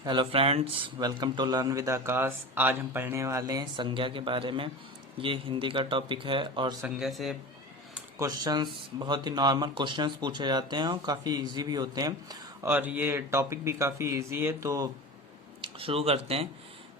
Hello friends, welcome to learn with Aakash. आज हम पढ़ने वाले हैं संज्ञा के बारे में। ये हिंदी का टॉपिक है और संज्ञा से क्वेश्चंस बहुत ही नॉर्मल क्वेश्चंस पूछे जाते हैं और काफ़ी इजी भी होते हैं और ये टॉपिक भी काफ़ी इजी है। तो शुरू करते हैं।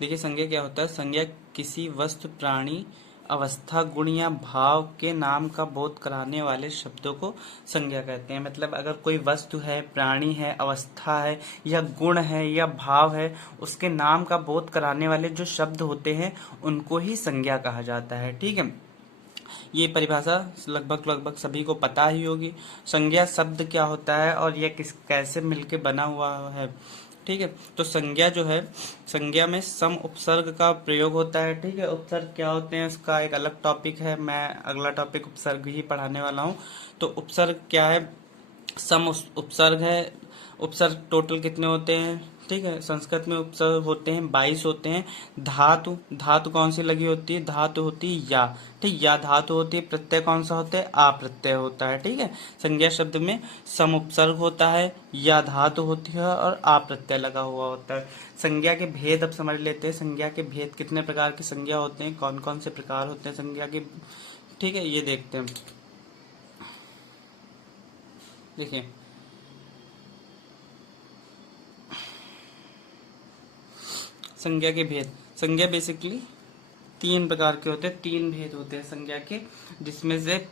देखिए, संज्ञा क्या होता है। संज्ञा किसी वस्तु, प्राणी, अवस्था, गुण या भाव के नाम का बोध कराने वाले शब्दों को संज्ञा कहते हैं। मतलब अगर कोई वस्तु है, प्राणी है, अवस्था है या गुण है या भाव है, उसके नाम का बोध कराने वाले जो शब्द होते हैं उनको ही संज्ञा कहा जाता है। ठीक है, ये परिभाषा लगभग लगभग सभी को पता ही होगी। संज्ञा शब्द क्या होता है और यह किस कैसे मिलके बना हुआ है। ठीक है, तो संज्ञा जो है, संज्ञा में सम उपसर्ग का प्रयोग होता है। ठीक है, उपसर्ग क्या होते हैं उसका एक अलग टॉपिक है। मैं अगला टॉपिक उपसर्ग ही पढ़ाने वाला हूँ। तो उपसर्ग क्या है, सम उपसर्ग है। उपसर्ग टोटल कितने होते हैं। ठीक है, संस्कृत में उपसर्ग होते हैं 22 होते हैं। धातु, धातु कौन सी लगी होती है, धातु होती है या। ठीक, या धातु होती है। प्रत्यय कौन सा होता है, आ प्रत्यय होता है। ठीक है, संज्ञा शब्द में सम उपसर्ग होता है, या धातु होती है और आ प्रत्यय लगा हुआ होता है। संज्ञा के भेद अब समझ लेते हैं। संज्ञा के भेद, कितने प्रकार की संज्ञा होते हैं, कौन कौन से प्रकार होते हैं संज्ञा के। ठीक है, ये देखते हैं। देखिए, संज्ञा के भेद। संज्ञा बेसिकली तीन प्रकार के होते हैं, तीन भेद होते हैं संज्ञा के, जिसमें से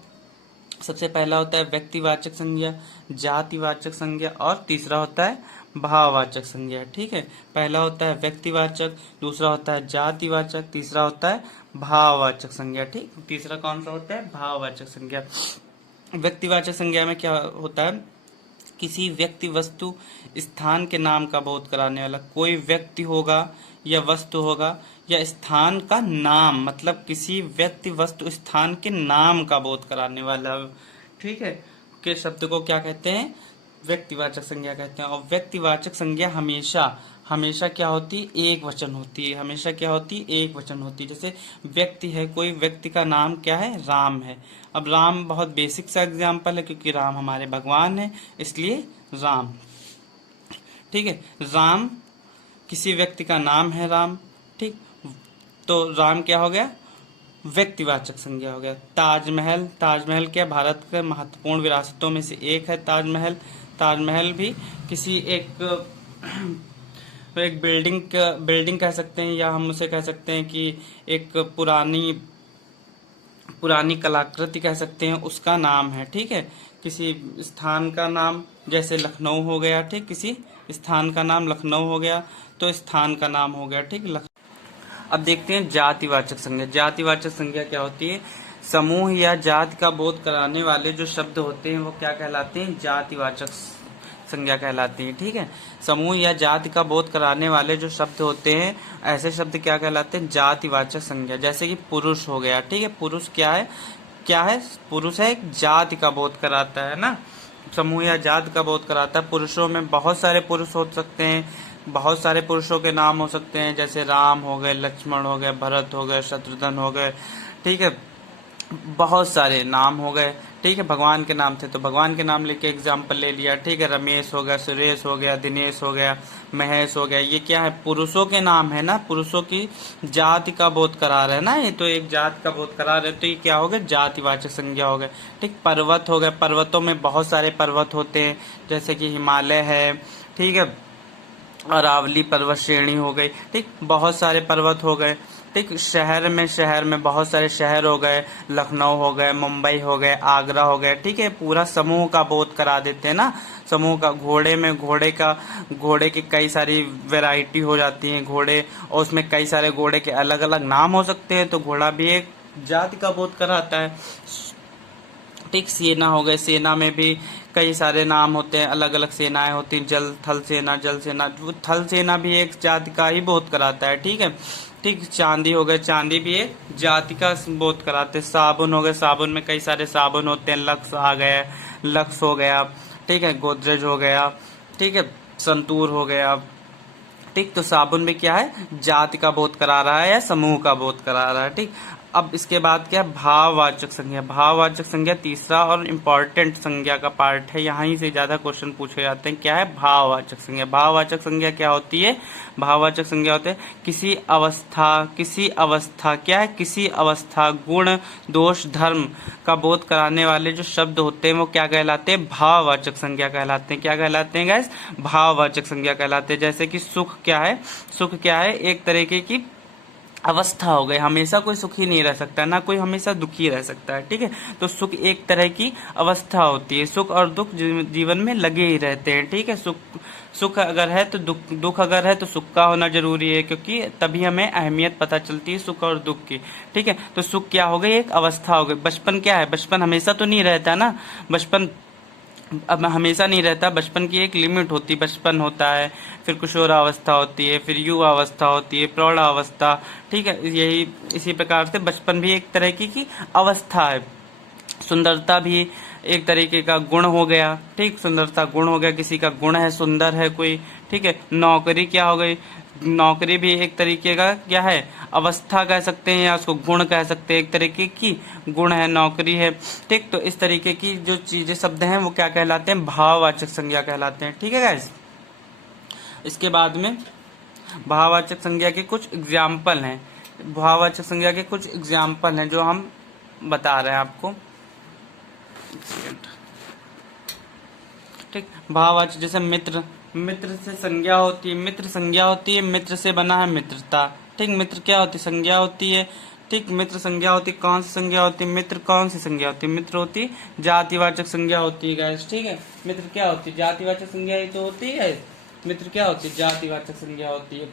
सबसे पहला होता है व्यक्तिवाचक संज्ञा, जातिवाचक संज्ञा और तीसरा होता है भाववाचक संज्ञा। ठीक है, पहला होता है व्यक्तिवाचक, दूसरा होता है जातिवाचक, तीसरा होता है भाववाचक संज्ञा। ठीक, तीसरा कौन सा होता है, भाववाचक संज्ञा। व्यक्तिवाचक संज्ञा में क्या होता है, किसी व्यक्ति, वस्तु, स्थान के नाम का बोध कराने वाला। कोई व्यक्ति होगा या वस्तु होगा या स्थान का नाम, मतलब किसी व्यक्ति, वस्तु, स्थान के नाम का बोध कराने वाला। ठीक है, के शब्द को क्या कहते हैं, व्यक्तिवाचक संज्ञा कहते हैं। और व्यक्तिवाचक संज्ञा हमेशा हमेशा क्या होती है, एक वचन होती है। हमेशा क्या होती है, एक वचन होती है। जैसे व्यक्ति है, कोई व्यक्ति का नाम क्या है, राम है। अब राम बहुत बेसिक सा एग्जाम्पल है, क्योंकि राम हमारे भगवान है, इसलिए राम। ठीक है, राम किसी व्यक्ति का नाम है, राम। ठीक, तो राम क्या हो गया, व्यक्तिवाचक संज्ञा हो गया। ताजमहल, ताजमहल क्या भारत के महत्वपूर्ण विरासतों में से एक है ताजमहल। ताजमहल भी किसी एक बिल्डिंग कह सकते हैं, या हम उसे कह सकते हैं कि एक पुरानी पुरानी कलाकृति कह सकते हैं, उसका नाम है। ठीक है, किसी स्थान का नाम, जैसे लखनऊ हो गया। ठीक, किसी स्थान का नाम लखनऊ हो गया तो स्थान का नाम हो गया। ठीक, अब देखते हैं जातिवाचक संज्ञा। जातिवाचक संज्ञा क्या होती है, समूह या जाति का बोध कराने वाले जो शब्द होते हैं वो क्या कहलाते हैं, जातिवाचक संज्ञा कहलाती है। ठीक है, समूह या जाति का बोध कराने वाले जो शब्द होते हैं, ऐसे शब्द क्या कहलाते हैं, जातिवाचक संज्ञा। जैसे कि पुरुष हो गया। ठीक है, पुरुष क्या है, क्या है, पुरुष है, एक जाति का बोध कराता है ना, समूह या जाति का बोध कराता है। पुरुषों में बहुत सारे पुरुष हो सकते हैं, बहुत सारे पुरुषों के नाम हो सकते हैं, जैसे राम हो गए, लक्ष्मण हो गए, भरत हो गए, शत्रुघ्न हो गए। ठीक है, बहुत सारे नाम हो गए। ठीक है, भगवान के नाम थे तो भगवान के नाम लेके एग्जाम्पल ले लिया। ठीक है, रमेश हो गया, सुरेश हो गया, दिनेश हो गया, महेश हो गया। ये क्या है, पुरुषों के नाम है ना, पुरुषों की जाति का बोध करा रहे हैं ना, ये तो एक जात का बोध करा रहे हैं, तो ये क्या हो गया, जातिवाचक संज्ञा हो गए। ठीक, पर्वत हो गए, पर्वतों में बहुत सारे पर्वत होते हैं, जैसे कि हिमालय है। ठीक है, अरावली पर्वत श्रेणी हो गई। ठीक, बहुत सारे पर्वत हो गए। ठीक, शहर में बहुत सारे शहर हो गए, लखनऊ हो गए, मुंबई हो गए, आगरा हो गए। ठीक है, पूरा समूह का बोध करा देते हैं ना, समूह का। घोड़े में घोड़े की कई सारी वैरायटी हो जाती है घोड़े, और उसमें कई सारे घोड़े के अलग अलग नाम हो सकते हैं, तो घोड़ा भी एक जाति का बोध कराता है। ठीक, सेना हो गए, सेना में भी कई सारे नाम होते हैं, अलग अलग सेनाएं होती हैं, जल थल सेना, जल सेना। थल सेना भी एक जाति का ही बोध कराता है। ठीक है, ठीक, चांदी हो गए, चांदी भी एक जाति का बोध कराते हैं। साबुन हो गए, साबुन में कई सारे साबुन होते हैं, लक्स आ गए, लक्स हो गया। ठीक है, गोदरेज हो गया। ठीक है, संतूर हो गया। ठीक, तो साबुन में क्या है, जाति का बोध करा रहा है या समूह का बोध करा रहा है। ठीक, अब इसके बाद क्या है, भाववाचक संज्ञा। भाववाचक संज्ञा तीसरा और इम्पोर्टेंट संज्ञा का पार्ट है, यहाँ ही से ज्यादा क्वेश्चन पूछे जाते हैं। क्या है भाववाचक संज्ञा? भाववाचक संज्ञा क्या होती है? भाववाचक संज्ञा होते हैं किसी अवस्था क्या है, किसी अवस्था, गुण, दोष, धर्म का बोध कराने वाले जो शब्द होते हैं वो क्या कहलाते हैं? भाववाचक संज्ञा कहलाते हैं। क्या कहलाते हैं गाइस? भाववाचक संज्ञा कहलाते हैं। जैसे कि सुख क्या है? सुख क्या है? एक तरीके की अवस्था हो गई। हमेशा कोई सुखी नहीं रह सकता, ना कोई हमेशा दुखी रह सकता है, ठीक है। तो सुख एक तरह की अवस्था होती है। सुख और दुख जीवन में लगे ही रहते हैं, ठीक है। सुख अगर है तो दुख अगर है तो सुख का होना जरूरी है, क्योंकि तभी हमें अहमियत पता चलती है सुख और दुख की, ठीक है। तो सुख क्या हो गई? एक अवस्था हो गई। बचपन क्या है? बचपन हमेशा तो नहीं रहता ना, बचपन अब हमेशा नहीं रहता। बचपन की एक लिमिट होती है। बचपन होता है, फिर किशोरावस्था होती है, फिर युवा अवस्था होती है, प्रौढ़ावस्था, ठीक है। यही इसी प्रकार से बचपन भी एक तरह की अवस्था है। सुंदरता भी एक तरीके का गुण हो गया, ठीक। सुंदरता गुण हो गया, किसी का गुण है, सुंदर है कोई, ठीक है। नौकरी क्या हो गई? नौकरी भी एक तरीके का क्या है? अवस्था कह सकते हैं या उसको गुण कह सकते हैं, एक तरीके की गुण है, नौकरी है, ठीक। तो इस तरीके की जो चीजें शब्द हैं वो क्या कहलाते हैं? भाववाचक संज्ञा कहलाते हैं, ठीक है गाइस। इसके बाद में भाववाचक संज्ञा के कुछ एग्जाम्पल हैं। भाववाचक संज्ञा के कुछ एग्जाम्पल हैं जो हम बता रहे हैं आपको, ठीक। भाववाचक जैसे मित्र, मित्र से संज्ञा होती है, मित्र संज्ञा होती है, मित्र से बना है मित्रता, ठीक। मित्र क्या होती है? संज्ञा होती है, ठीक। मित्र संज्ञा होती है। कौन सी संज्ञा होती है? मित्र कौन सी संज्ञा होती है? मित्र होती है जातिवाचक संज्ञा होती है गाइस, ठीक है। मित्र क्या होती है? जातिवाचक संज्ञा ही तो होती है। मित्र क्या होती है? जातिवाचक संज्ञा होती है।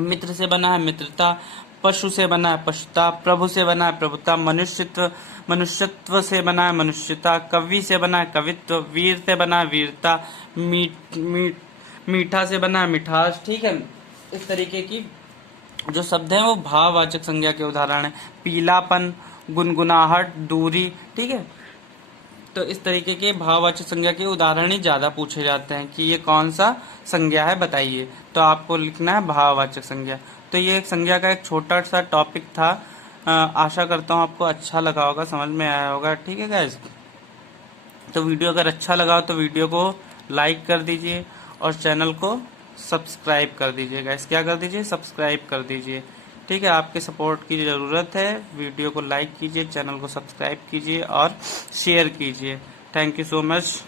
मित्र से बना है मित्रता, पशु से बना है पशुता, प्रभु से बना है प्रभुता, मनुष्यत्व से बना है मनुष्यता, कवि से बना है कवित्व, वीर से बना है वीरता, मीठा से बना है मिठास, ठीक है। इस तरीके की जो शब्द हैं वो भाववाचक संज्ञा के उदाहरण है। पीलापन, गुनगुनाहट, दूरी, ठीक है। तो इस तरीके के भाववाचक संज्ञा के उदाहरण ही ज्यादा पूछे जाते हैं कि ये कौन सा संज्ञा है बताइए, तो आपको लिखना है भाववाचक संज्ञा। तो ये एक संज्ञा का एक छोटा सा टॉपिक था। आशा करता हूँ आपको अच्छा लगा होगा, समझ में आया होगा, ठीक है गाइस। तो वीडियो अगर अच्छा लगा हो तो वीडियो को लाइक कर दीजिए और चैनल को सब्सक्राइब कर दीजिए गाइस। क्या कर दीजिए? सब्सक्राइब कर दीजिए, ठीक है। आपके सपोर्ट की ज़रूरत है। वीडियो को लाइक कीजिए, चैनल को सब्सक्राइब कीजिए और शेयर कीजिए। Thank you so much.